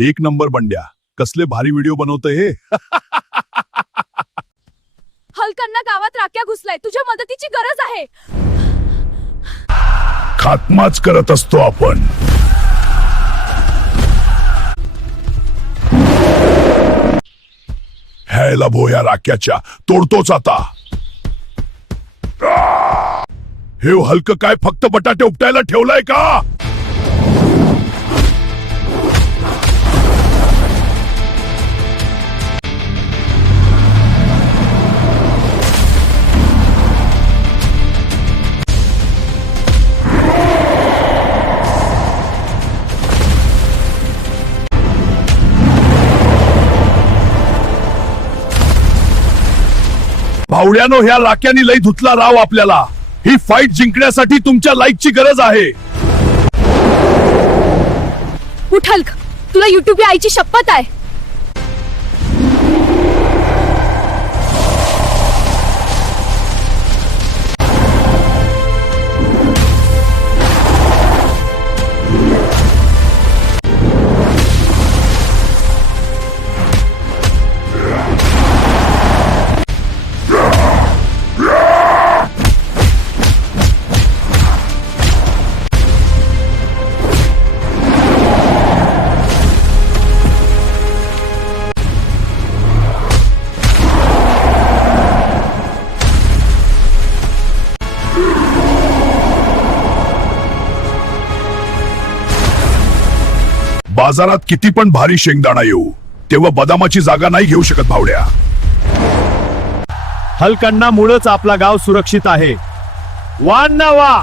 एक नंबर बंड्या, कसले भारी व्हिडिओ बनवतोय हे. हलकण्णा गावात राख्या घुसलाय, तुझ्या मदतीची गरज आहे. खात्माच करत असतो आपण. ह्याला भोया राख्याच्या तोडतोच आता. हे हलक काय फक्त बटाटे उपटायला ठेवलाय का? भावड्यानो, ह्या राख्यानी लई धुतला राव आपल्याला. ही फाईट जिंकण्यासाठी तुमच्या लाईकची गरज आहे. उठ हल्क, तुला युट्यूब या आईची शपथ आहे. बाजारात किती पण भारी शेंगदाणा येऊ, तेव्हा बदामाची जागा नाही घेऊ शकत भावड्या. हलकण्णा मुळेच आपला गाव सुरक्षित आहे. वान ना वा.